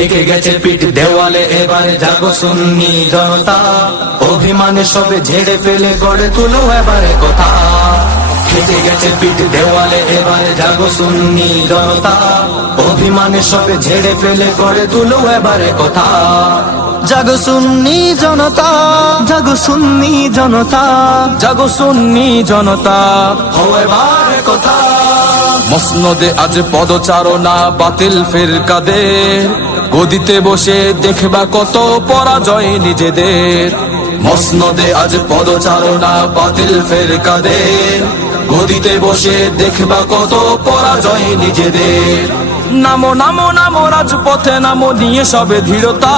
ঠেকে গেছে পিঠ দেওয়ালে, এবারে জাগো সুন্নি জনতা, অভিমানে সবে ঝেড়ে ফেলে গড়ে তুলো এবারে কথা। ঠেকে গেছে পিঠ দেওয়ালে, এবারে জাগো সুন্নি জনতা, অভিমানে সবে ঝেড়ে ফেলে গড়ে তুলো এবারে কথা। জাগো সুন্নি জনতা, জাগো সুন্নি জনতা, জাগো সুন্নি জনতা, হও এবারে কথা। মসনদে আজ পদচারণা বাতিল ফিরকাদের, গদিতে বসে দেখবা কত পরাজয় নিজেদের। মসনদে আজ পদচারণা বাতিল ফিরকাদের, গদিতে বসে দেখবা কত পরাজয় নিজেদের। নামো নামো নামো রাজপথে, নামো নিয়ে সবে দৃঢ়তা,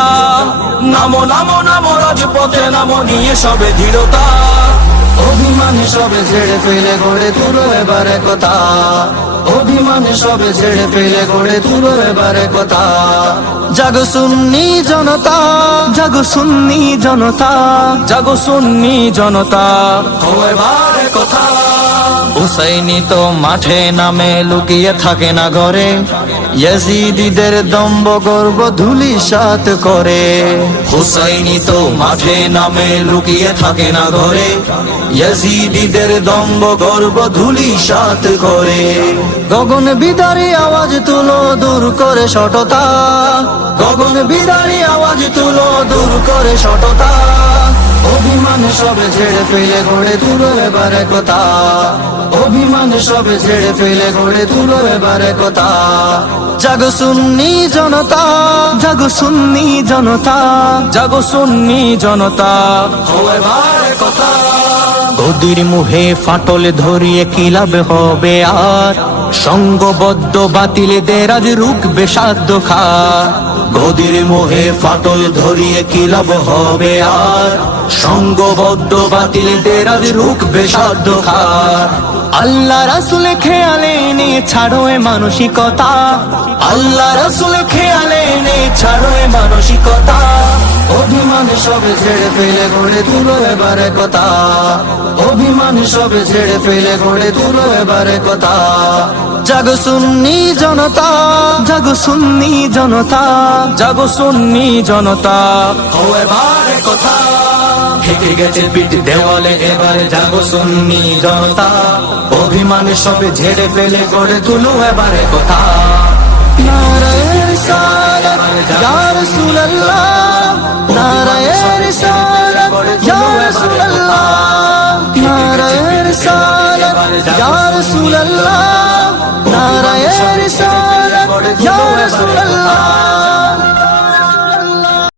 নামো নামো নামো রাজপথে, নামো নিয়ে সবে দৃঢ়তা, অভিমানে সবে ঝেড়ে ফেলে গড়ে তুলো এবারে কথা। অভিমানে সবে ঝেড়ে ফেলে গড়ে তুলো এবারে কথা। জাগো সুন্নি জনতা, জাগো সুন্নি জনতা, জাগো সুন্নি জনতা, হও এবারে কথা। হুসাইনি তো মাঠে নামে লুকিয়ে থাকে না ঘরে, ইয়াজিদিদের দম্ভ গর্ব ধূলিসাৎ করে। হুসাইনি তো মাঠে নামে লুকিয়ে থাকে না ঘরে, ইয়াজিদিদের দম্ভ গর্ব ধূলিসাৎ করে। গগন বিদারী আওয়াজ তুলো দূর করে সটতা, গগন বিদারী আওয়াজ তুলো দূর করে সটতা, অভিমানে সবে ঝেড়ে ফেলে গড়ে তুলো এবারে কথা। অভিমানে সবে ঝেড়ে ফেলে গড়ে তুলো এবারে কথা। জাগো সুন্নি জনতা, জাগো সুন্নি জনতা, জাগো সুন্নি জনতা, হও এবারে কথা। গদির মুহে ফাটল ধরিয়ে কি লাভ হবে আর, সঙ্গবদ্ধ বাতিলদের আজ রুখবে সাধ্য খা। গদির মোহে ফাটল ধরিয়ে কি লাভ হবে আর, সঙ্গবদ্ধ বাতিলদের আজ রুখবে সাধ্য খা। আল্লাহ রাসূল খেয়ালে নে ছাড়ো এ মানসিকতা, আল্লাহ রাসূল খেয়ালে নে ছাড়ো এ মানসিকতা, অভিমানে সবে ঝেড়ে ফেলে গড়ে তুলো এবারে কথা। অভিমানে সবে ঝেড়ে ফেলে গড়ে তুলো এবারে কথা। জাগো সুন্নি জনতা, জাগো সুন্নি জনতা, জাগো সুন্নি জনতা, হও এবারে কথা। ঠেকে গেছে পিঠ দেওয়ালে, এবারে জাগো সুন্নি জনতা, অভিমানে সবে ঝেড়ে ফেলে গড়ে তুলো এবারে কথা। নারায়ে রিসালাত ইয়া রাসূলুল্লাহ, নারায়ে রিসালাত ইয়া রাসূলুল্লাহ, নারায়ে রিসালাত ইয়া রাসূলুল্লাহ, নারায়ে রিসালাত ইয়া রাসূলুল্লাহ।